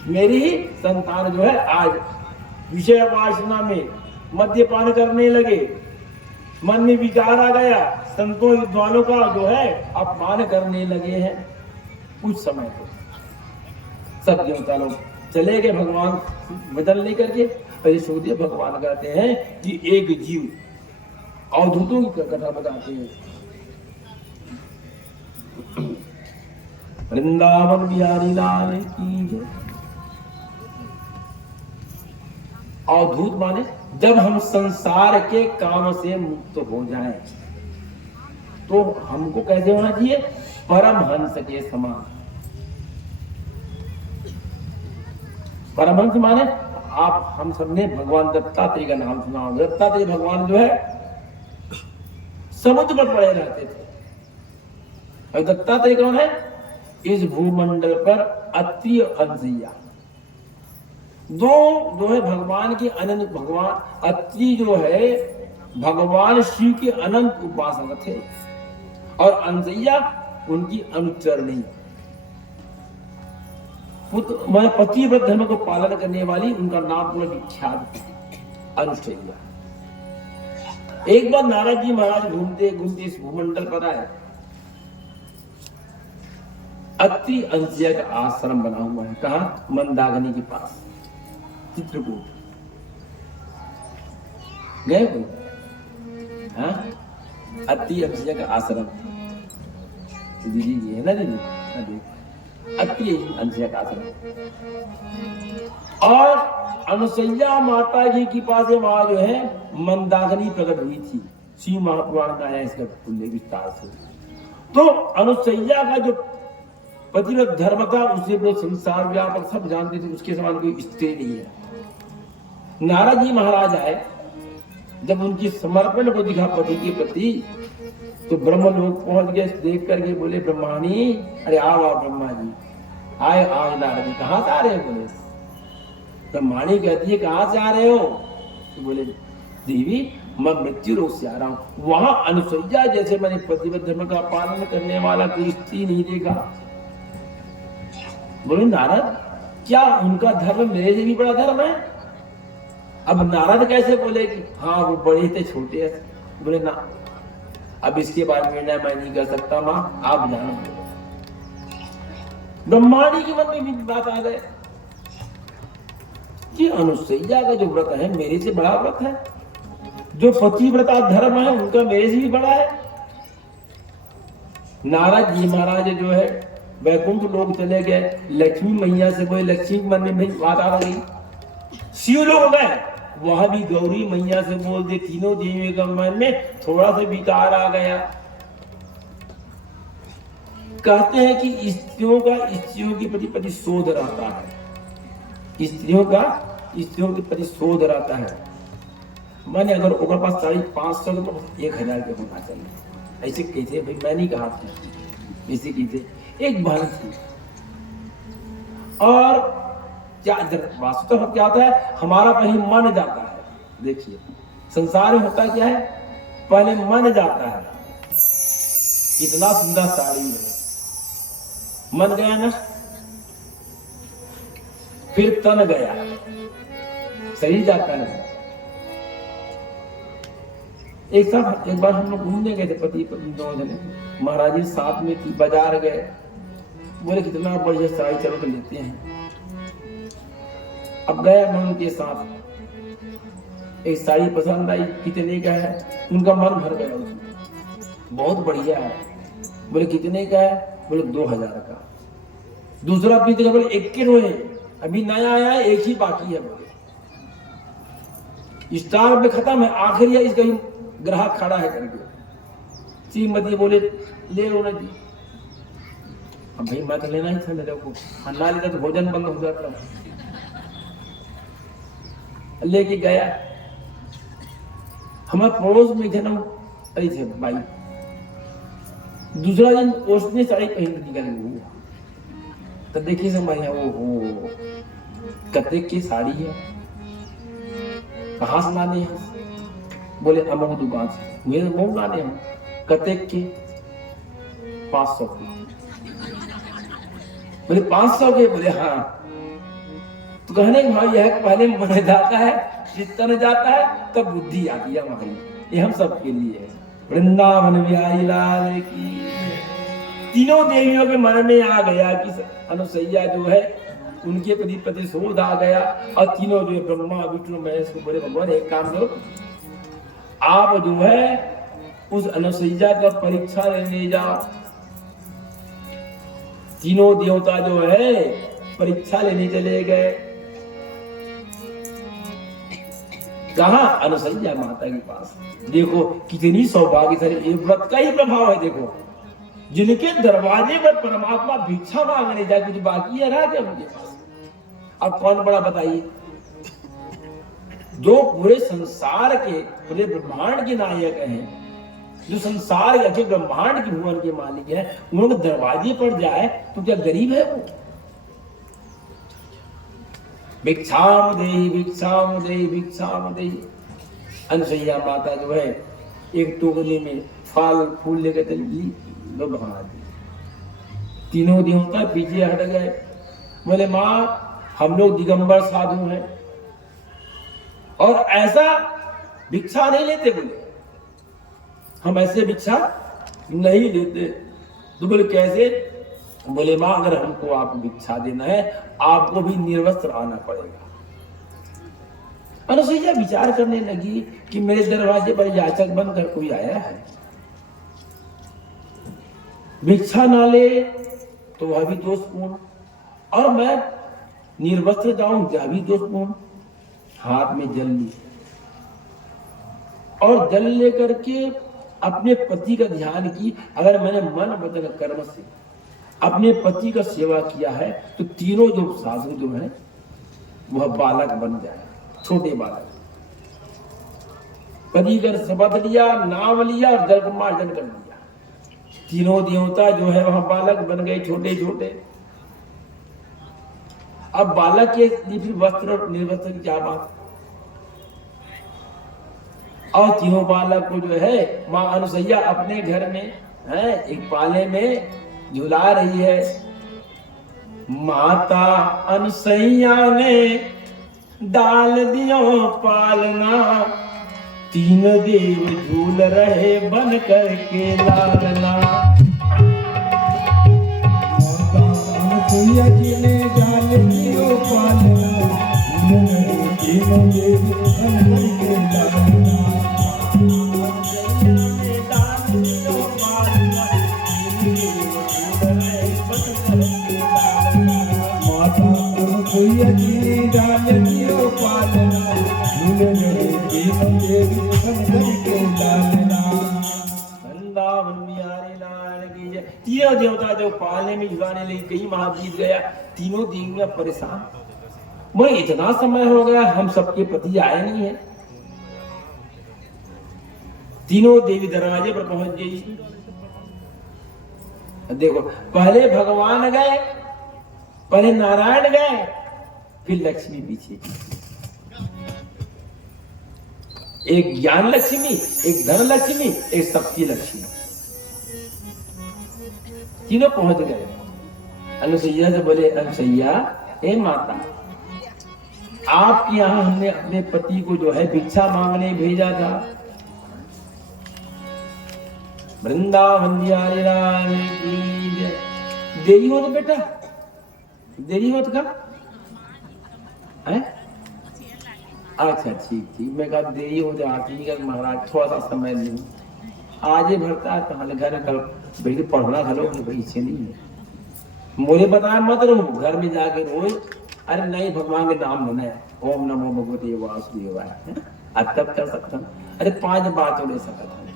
मेरी ही संतान जो है आज विषय वासना में मद्यपान करने लगे, मन में विकार आ गया, संतों विद्वानों का जो है अपमान करने लगे हैं। कुछ समय तो सब देवता लोग चले गए भगवान बदल लेकर के। पहले सोचिए भगवान कहते हैं कि एक जीव, अवधूतों की कथा बताते हैं। वृंदावन बिहारी लाल की जय। अवधूत माने जब हम संसार के काम से मुक्त हो जाएं तो हमको कैसे होना चाहिए? परमहंस के समान। परमहंस माने आप हम सबने भगवान दत्तात्रेय का नाम सुना होगा। दत्तात्रेय भगवान जो है समुद्र पर पड़े रहते थे। और दत्तात्रेय कौन है? इस भूमंडल पर अत्रि और अनसुईया दो जो है भगवान के अनंत। भगवान अत्रि जो है भगवान शिव के अनंत उपासक थे, और अनसुईया उनकी अनुचरणी, पतिव्रत धर्म को पालन करने वाली। उनका नाम पूरा विख्यात अनुष्ठैया। एक बार नारद जी महाराज घूमते घूमते इस भूमंडल पर आए। अत्रि अंशिया का आश्रम बना हुआ है। कहाँ? मंदाकिनी के पास, चित्रकूट। गए कोई? हाँ, अत्रि अंशिया का आश्रम दीदी जी है ना, दीदी अत्रि अंशिया का आश्रम। और अनुसैया माता जी के पास वहां जो है मंदाकिनी प्रकट हुई थी। शिव महापुराण का है इसका खुले विस्तार से। तो अनुसैया का जो पतिव्रत धर्म था उसे वो संसार व्यापक सब जानते थे, उसके समान कोई स्त्री नहीं है। नारद जी महाराज आए, जब उनकी समर्पण को दिखा पति के प्रति, तो ब्रह्म लोग पहुंच गए, देख करके बोले ब्रह्माणी, अरे आओ ब्रह्मा जी आए। आज नारद जी कहाँ से आ रहे हो? बोले ब्रह्माणी कहती है कहाँ से आ रहे हो? तो बोले देवी मैं मृत्यु रोग से आ रहा हूं। वहां अनुसैया जैसे मैंने पतिव्रत धर्म का पालन करने वाला कोई स्त्री नहीं देखा। बोले नारद, क्या उनका धर्म मेरे से भी बड़ा धर्म है? अब नारद कैसे बोले कि हाँ वो बड़े थे छोटे हैं? बोले ना, अब इसके बारे में निर्णय मैं नहीं कर सकता, माँ आप जानो। ब्रह्माणी के मन में भी बात आ गए कि अनुसैया का जो व्रत है मेरे से बड़ा व्रत है, जो पतिव्रता धर्म है उनका मेरे से भी बड़ा है। नारद जी महाराज जो है वैकुंठ लोग चले गए, लक्ष्मी मैया से बोले, लक्ष्मी के मन में भी बात आ गई। शिव लोग गए, वहां भी गौरी मैया से बोल दे, तीनों देवियों के मन में थोड़ा सा विकार आ गया। कहते हैं कि स्त्रियों का स्त्रियों के प्रति प्रतिशोध रहता है, स्त्रियों का स्त्रियों के प्रति शोध रहता है। मैंने अगर उनके पास 550 तो 1000 के होना चाहिए, ऐसे कहते भाई, मैं नहीं कहा था, ऐसे कहते। एक बहन थी, और क्या वास्तव क्या होता है, हमारा कहीं मन जाता है। देखिए संसार में होता क्या है, पहले मन जाता है, इतना सुंदर साड़ी है, मन गया ना, फिर तन गया, शरीर जाता है। एक बार हम लोग घूमने गए थे, पति पत्नी दोनों जने, महाराज जी साथ में थी, बाजार गए, बोले कितना बढ़िया साड़ी चलो के लेते हैं। अब गया मैं उनके साथ, एक साड़ी पसंद आई, कितने का है, उनका मन भर गया उसमें, बहुत बढ़िया है। बोले कितने का है? बोले 2000 का। दूसरा पीते का, बोले 1 किलो है, अभी नया आया है, एक ही बाकी है। बोले स्टार पे खत्म है, आखिरी है, इसका ग्राहक खड़ा है करके। श्रीमती बोले ले लो ना जी। अब भाई मैं तो लेना ही था मेरे को, ना लेता तो भोजन बंद हो जाता। लेके गया, हमारे पड़ोस में थे ना, अरे थे भाई, दूसरा दिन उसने साड़ी पहन के निकल गई। तो देखिए समझ, वो कते की साड़ी है, कहाँ से लाने हैं? बोले अमुक दुकान से। मेरे मुंह लाने हैं, कते के 500 के। बोले 500 के? बोले हाँ। तो कहने भाई यह पहले मन जाता है, चित्तन जाता है, तब बुद्धि आती है हमारी। ये हम सबके लिए है। वृंदावन बिहारी लाल की। तीनों देवियों के मन में आ गया कि अनुसैया जो है उनके प्रति प्रतिशोध आ गया, और तीनों जो है ब्रह्मा विष्णु महेश को बोले भगवान एक काम करो, आप जो है उस अनुसैया का परीक्षा लेने जाओ। तीनों देवता जो है परीक्षा लेने चले गए। कहा? अनुसैया माता के पास। देखो कितनी सौभाग्यशाली, ये व्रत का ही प्रभाव है। देखो जिनके दरवाजे पर परमात्मा भिक्षा मांगने जाए, कुछ बाकी है रहा क्या उनके पास? अब कौन बड़ा बताइए? जो पूरे संसार के, पूरे ब्रह्मांड के नायक हैं, जो संसार के ब्रह्मांड के भुवन के मालिक है, उनके दरवाजे पर जाए तो क्या गरीब है वो? भिक्षाम देहि भिक्षाम देहि भिक्षाम देहि। अनुसैया माता जो है एक टोकरी में फल फूल लेकर चली, लो भगवान दी। तीनों देवता पीछे हट गए, बोले माँ हम लोग दिगंबर साधु हैं और ऐसा भिक्षा नहीं लेते। बोले हम ऐसे भिक्षा नहीं लेते। तो बोले कैसे? बोले माँ अगर हमको आप भिक्षा देना है आपको भी निर्वस्त्र आना पड़ेगा। अनुसुईया विचार करने लगी कि मेरे दरवाजे पर याचक बनकर कोई आया है, भिक्षा ना ले तो वह भी दोषपूर्ण, और मैं निर्वस्त्र जाऊं यह भी दोषपूर्ण। हाथ में जल ली और जल लेकर के अपने पति का ध्यान की। अगर मैंने मन वचन कर्म से अपने पति का सेवा किया है तो तीनों जो साधु जो है वह बालक बन जाए, छोटे बालक। पति का शपथ लिया, नाम लिया और जल मार्जन कर दिया। तीनों देवता जो है वहां बालक बन गए, छोटे छोटे। अब बालक के लिए वस्त्र और निर्वस्त्र की क्या बात। और तीनों बालक को जो है मां अनुसैया अपने घर में है एक पाले में झुला रही है। माता अनुसैया ने डाल दियो पालना, तीन देव झूल रहे बन करके लालना। माता अनुसैया जी ने डाल दियो पालना, तीनों देव बन करके लालना। अनुसैया जी ने डाल दियो पालना, तीनों देव बन करके लालना। वृंदावन बिहारी लाल की जय। तीनों देवता जो पालने में झुलाने लगी, कई माह बीत गया, तीनों देवियां परेशान। मैं इतना समय हो गया हम सबके पति आए नहीं है। तीनों देवी दरवाजे पर पहुंच गई। देखो पहले भगवान गए, पहले नारायण गए, फिर लक्ष्मी पीछे। एक ज्ञान लक्ष्मी, एक धन लक्ष्मी, एक शक्ति लक्ष्मी, तीनों पहुंच गए। अनुसैया से बोले अनुसैया हे माता, आपके यहां हमने अपने पति को जो है भिक्षा मांगने भेजा था। वृंदावन बिहारी लाल की जय। देरी हो तो बेटा, देरी हो तो का है? अच्छा ठीक ठीक, मैं कहा देरी हो जाती है महाराज, थोड़ा सा समय नहीं आज ही भरता है तो घर कल भाई पढ़ना घलोगे भाई इसे नहीं है। मुझे बताया मत रहो, घर में जाके रोज अरे नहीं भगवान के नाम लेना है, ओम नमो भगवते वासुदेवाय, अब तब कर सकता हूँ। अरे 5 बात ले सकता है।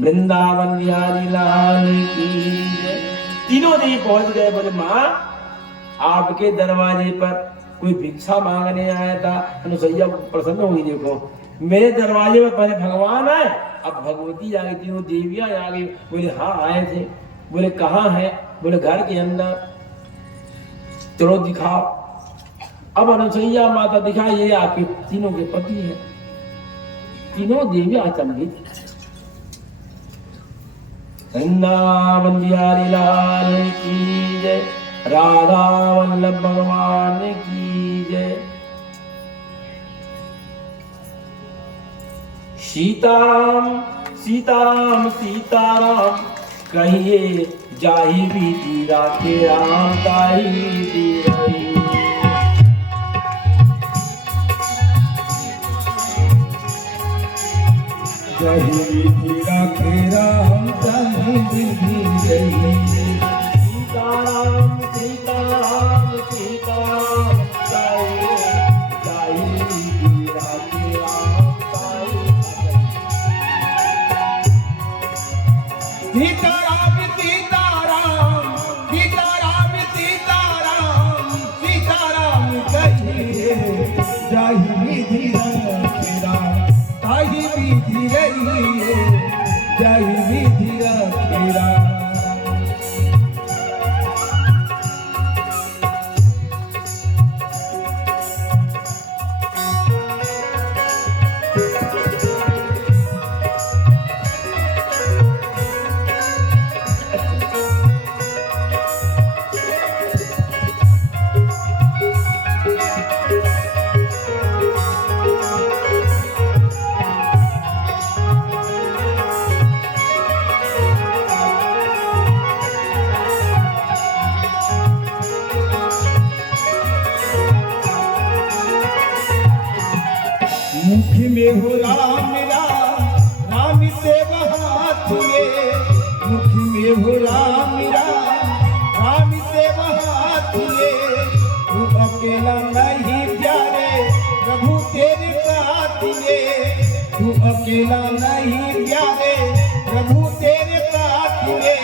वृंदावन बिहारी लाल की जय। तीनों देवी पहुंच गए। बोले माँ आपके दरवाजे पर कोई भिक्षा मांगने आया था। अनुसैया प्रसन्न हुई, देखो मेरे दरवाजे पर पहले भगवान आए, अब भगवती आ गई, तीनों देवियां आ गई। बोले हाँ आए थे। बोले कहाँ है? बोले घर के अंदर। चलो दिखाओ। अब अनुसैया माता दिखाई, ये आपके तीनों के पति है। तीनों देवियां अचंभित। वृंदावन बिहारी लाल की जय। राधा वल्लभ भगवान की जय। सीताराम सीताराम सीताराम, कहिए जाहि बीती राखे राम ताहि बीती रही। जाहि बीती राखे राम ताहि बीती रही। सीताराम सीताराम सीताराम, जाहि बीती राखे राम ताहि बीती रही। सीताराम सीताराम सीताराम सीताराम सीताराम, कहिए जाहि बीती राखे राम ताहि बीती रही। जाहि बीती राखे राम। हाथ में, मुट्ठी में हो राम राम, राम से हाथ में। तू अकेला नहीं प्यारे प्रभु तेरे साथ में, तू अकेला नहीं प्यारे प्रभु तेरे साथ में।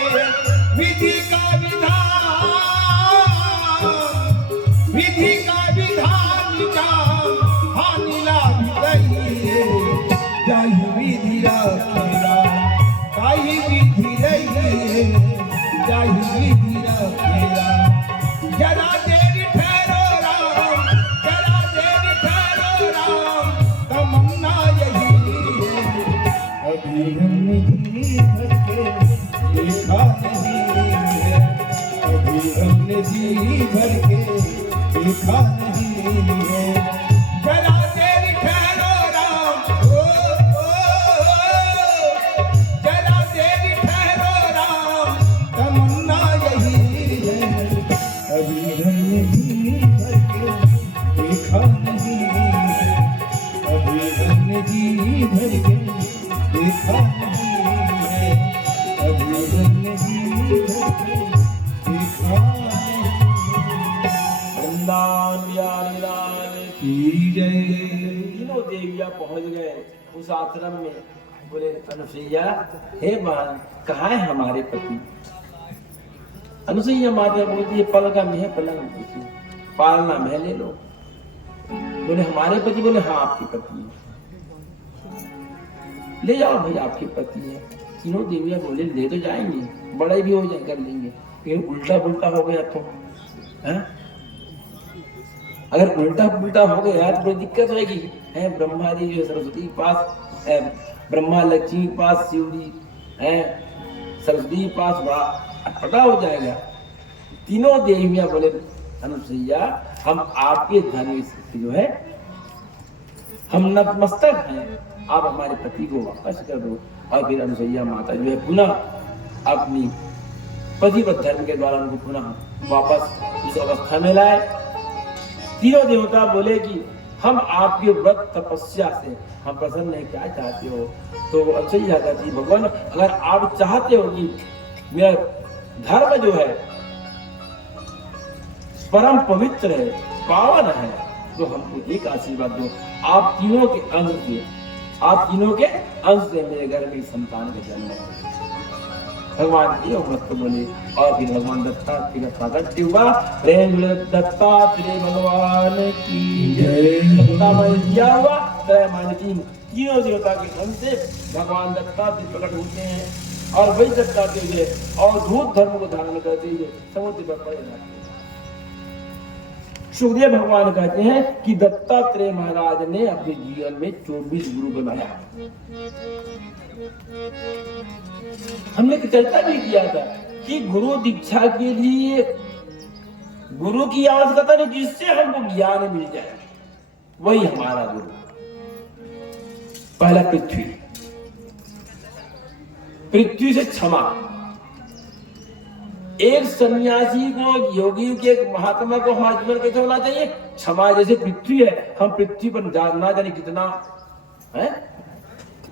विधि का विधान, विधि का विधान जान हानि लाभ रही, जाहि विधि रखेला ताहि विधि रही, जाहि विधि रखेला। जरा देर ठहरो राम, जरा देर ठहरो राम, तमन्ना यही है, अभी हमने जी भर के देखा नहीं है, अभी हमने जी भर के देखा नहीं है। जरा देर ठहरो राम, जरा देर ठहरो राम, तमन्ना यही है, अभी हमने जी भर के देखा नहीं है, अभी हमने जी भर के देखा नहीं है, अभी हमने जी भर के देखा नहीं है। वृंदावन बिहारी लाल की जय। तीनों देवियां पहुंच गए उस आश्रम में। बोले अनुसुईया, हे बहन, कहाँ है हमारे पति? अनुसुईया माता बोलती है, पलका में है, पलंग पालना में ले लो। बोले हमारे पति? बोले हाँ आपके पति है, ले जाओ भाई, आपके पति है। तीनों देवियां बोले ले तो जाएंगे, बड़े भी हो जाए कर लेंगे, लेकिन उल्टा पुल्टा हो गया तो है? अगर उल्टा पुल्टा हो गया तो बड़ी दिक्कत होगी। है ब्रह्मा जी जो सरस्वती के पास है, ब्रह्मा लक्ष्मी के पास शिव जी है, सरस्वती के पास बड़ा पता हो जाएगा। तीनों देवियां बोले अनुसुईया, हम आपके धर्म से जो है हम नतमस्तक हैं, आप हमारे पति को वापस कर दो। और फिर अनुसुईया माता जो है पुनः अपनी पतिव्रत धर्म के द्वारा उनको पुनः वापस उस अवस्था में लाए। तीनों देवता बोले कि हम आपके व्रत तपस्या से हम प्रसन्न है, क्या चाहते हो? तो अनुसुईया कहती, भगवान अगर आप चाहते हो कि मेरा धर्म जो है परम पवित्र है, पावन है, तो हमको एक आशीर्वाद दो, आप तीनों के अंश से, आप तीनों के अंश से मेरे घर में संतान का जन्म हो। भगवान ये मस्त बोले। और फिर भगवान दत्तात्रेय का स्वागत हुआ। प्रेम दत्तात्रेय भगवान की जय। दत्तात्रेय दिया हुआ तीनों देवता के अंश से भगवान दत्तात्रेय प्रकट होते हैं और वही दत्तात्रेय जो है और धूप धर्म को धारण करते हुए समुद्र पर पड़े जाते हैं। सुखदेव भगवान कहते हैं कि दत्तात्रेय महाराज ने अपने जीवन में 24 गुरु बनाया। हमने चर्चा भी किया था कि गुरु दीक्षा के लिए गुरु की आवश्यकता नहीं, जिससे हमको ज्ञान मिल जाए वही हमारा गुरु। पहला पृथ्वी, पृथ्वी से क्षमा। एक सन्यासी को, योगी के, एक महात्मा को हमारे जीवन कैसे होना चाहिए? क्षमा। जैसे पृथ्वी है, हम पृथ्वी पर ना जाने कितना है